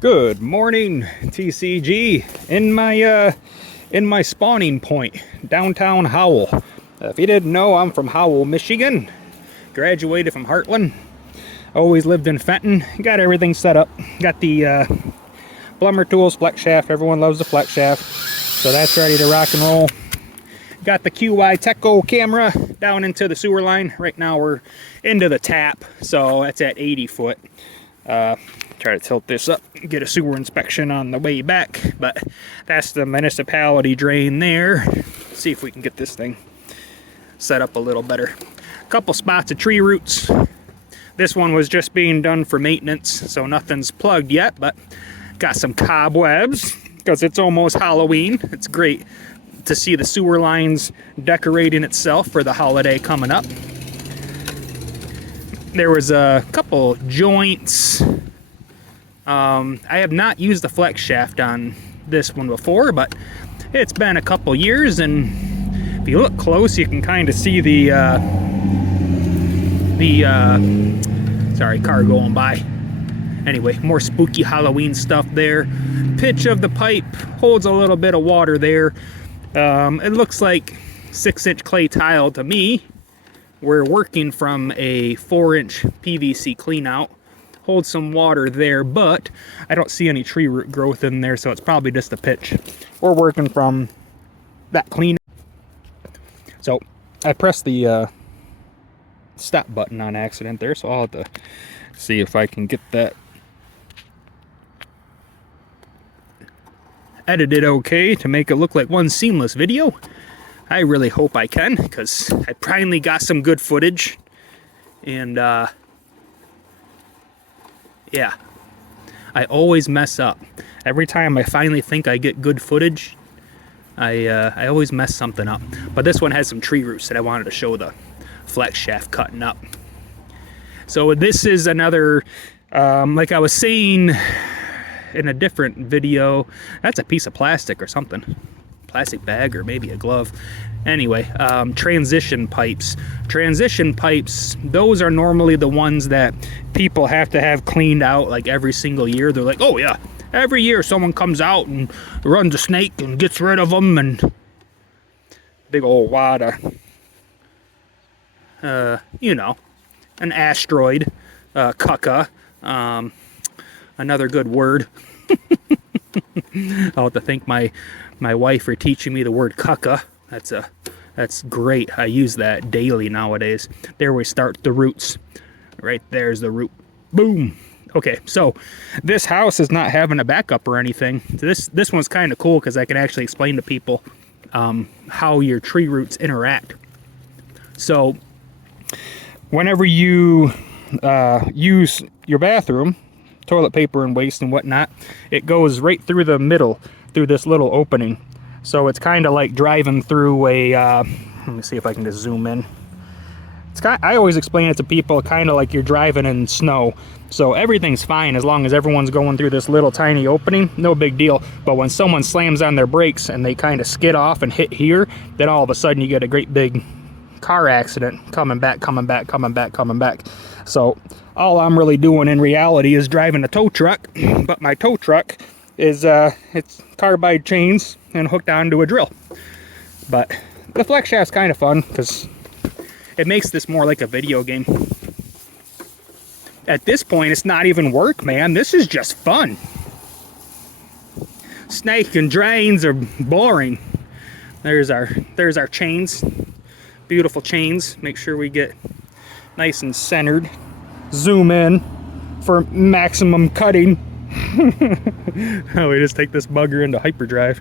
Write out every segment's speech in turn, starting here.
Good morning, TCG. In my spawning point, downtown Howell. If you didn't know, I'm from Howell, Michigan. Graduated from Heartland. Always lived in Fenton. Got everything set up. Got the Plumbertools Flexshaft. Everyone loves the Flexshaft, so that's ready to rock and roll. Got the Qyteco Camera down into the sewer line. Right now we're into the tap, so that's at 80 foot. Try to tilt this up, get a sewer inspection on the way back, but that's the municipality drain there. See if we can get this thing set up a little better. A couple spots of tree roots. This one was just being done for maintenance, so nothing's plugged yet, but got some cobwebs because it's almost Halloween. It's great to see the sewer lines decorating itself for the holiday coming up. There was a couple joints. I have not used the Flexshaft on this one before, but it's been a couple years, and if you look close, you can kind of see the sorry, car going by. Anyway, more spooky Halloween stuff there. Pitch of the pipe holds a little bit of water there. It looks like 6-inch clay tile to me. We're working from a 4-inch PVC cleanout. Holds some water there, but I don't see any tree root growth in there, so it's probably just a pitch. We're working from that clean. So I pressed the stop button on accident there, so I'll have to see if I can get that edited okay to make it look like one seamless video. I really hope I can, because I finally got some good footage, and yeah, I always mess up. Every time I finally think I get good footage, I always mess something up. But this one has some tree roots that I wanted to show the Flexshaft cutting up. So this is another, like I was saying in a different video, that's a piece of plastic or something. Plastic bag or maybe a glove. Anyway, transition pipes. Transition pipes, those are normally the ones that people have to have cleaned out like every single year. They're like, oh yeah, every year someone comes out and runs a snake and gets rid of them, and big old wad of, you know, an asteroid, cucka, another good word. I'll have to thank my wife for teaching me the word cucka. That's great. I use that daily nowadays. There we start the roots. Right there's the root. Boom. Okay, so this house is not having a backup or anything. So this one's kind of cool because I can actually explain to people how your tree roots interact. So whenever you use your bathroom, toilet paper and waste and whatnot, it goes right through the middle, through this little opening. So it's kind of like driving through a, let me see if I can just zoom in. I always explain it to people kind of like you're driving in snow. So everything's fine as long as everyone's going through this little tiny opening, no big deal. But when someone slams on their brakes and they kind of skid off and hit here, then all of a sudden you get a great big car accident coming back. So all I'm really doing in reality is driving a tow truck, but my tow truck is it's carbide chains and hooked onto a drill. But the Flexshaft's kind of fun because it makes this more like a video game. At this point, it's not even work, man. This is just fun. Snake and drains are boring. There's our chains. Beautiful chains. Make sure we get nice and centered. Zoom in for maximum cutting. We just take this bugger into hyperdrive.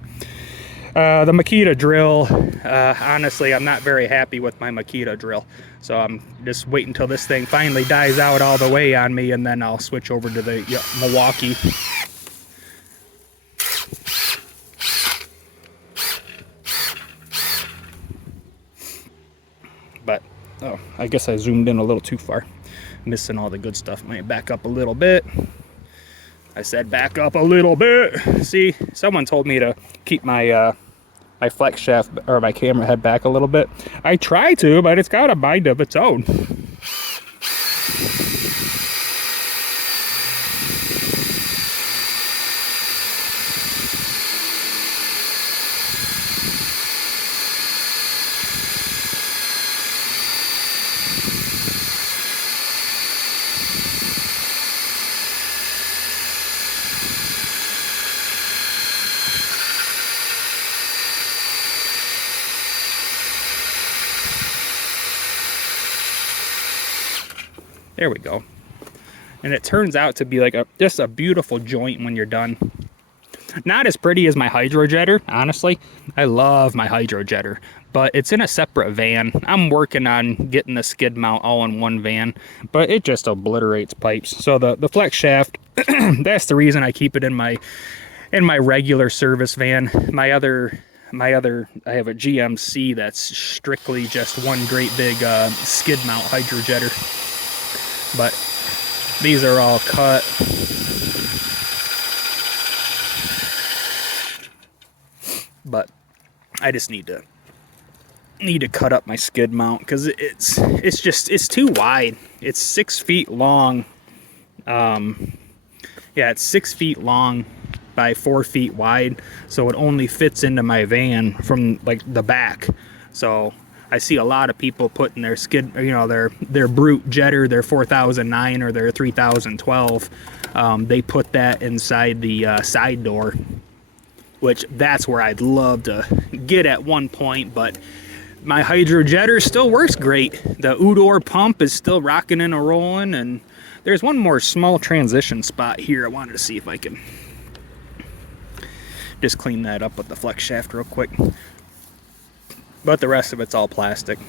The Makita drill, honestly, I'm not very happy with my Makita drill. So I'm just waiting until this thing finally dies out all the way on me, and then I'll switch over to the Milwaukee. But, oh, I guess I zoomed in a little too far. Missing all the good stuff. Might back up a little bit. I said back up a little bit. See, someone told me to keep my my Flexshaft or my camera head back a little bit. I try to, but it's got a mind of its own. There we go. And it turns out to be like just a beautiful joint when you're done. Not as pretty as my hydrojetter, honestly. I love my hydrojetter, but it's in a separate van. I'm working on getting the skid mount all in one van, but it just obliterates pipes. So the Flexshaft, that's the reason I keep it in my regular service van. My other I have a GMC that's strictly just one great big skid mount hydrojetter. But these are all cut. But I just need to cut up my skid mount because it's too wide. It's 6 feet long. Yeah, it's 6 feet long by 4 feet wide, so it only fits into my van from like the back. So I see a lot of people putting their skid, you know, their brute jetter, their 4009 or their 3012. They put that inside the side door, which that's where I'd love to get at one point, but my hydrojetter still works great. The Udor pump is still rocking and rolling, and there's one more small transition spot here. I wanted to see if I can just clean that up with the Flexshaft real quick. But the rest of it's all plastic.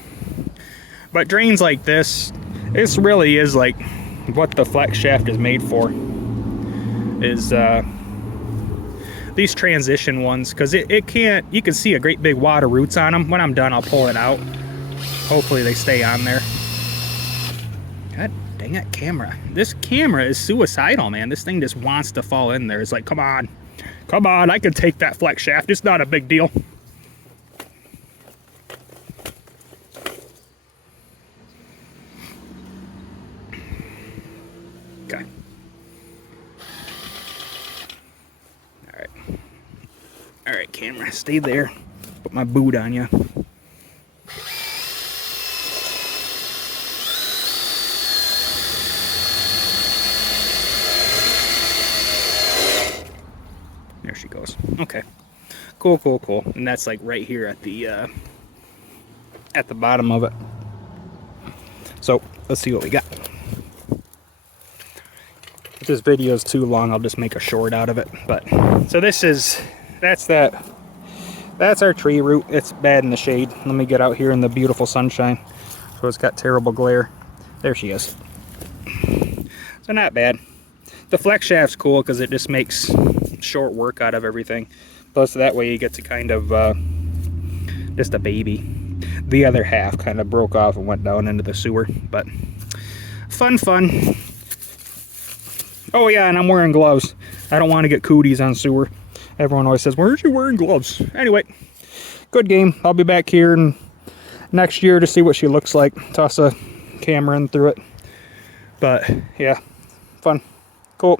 But drains like this really is like what the Flexshaft is made for. Is these transition ones, because it can't, you can see a great big wad of roots on them. When I'm done, I'll pull it out. Hopefully they stay on there. God dang it, camera. This camera is suicidal, man. This thing just wants to fall in there. It's like, come on, I can take that Flexshaft. It's not a big deal. Okay. All right, camera, stay there. Put my boot on you. There she goes. Okay. Cool. And that's like right here at the bottom of it. So let's see what we got. If this video is too long, I'll just make a short out of it. But so that's our tree root. It's bad in the shade. Let me get out here in the beautiful sunshine. So it's got terrible glare. There she is. So not bad. The Flexshaft's cool because it just makes short work out of everything. Plus that way you get to kind of just a baby. The other half kind of broke off and went down into the sewer. But fun. Oh yeah, and I'm wearing gloves. I don't want to get cooties on sewer. Everyone always says, where's you wearing gloves? Anyway, good game. I'll be back here next year to see what she looks like. Toss a camera in through it. But yeah, fun. Cool.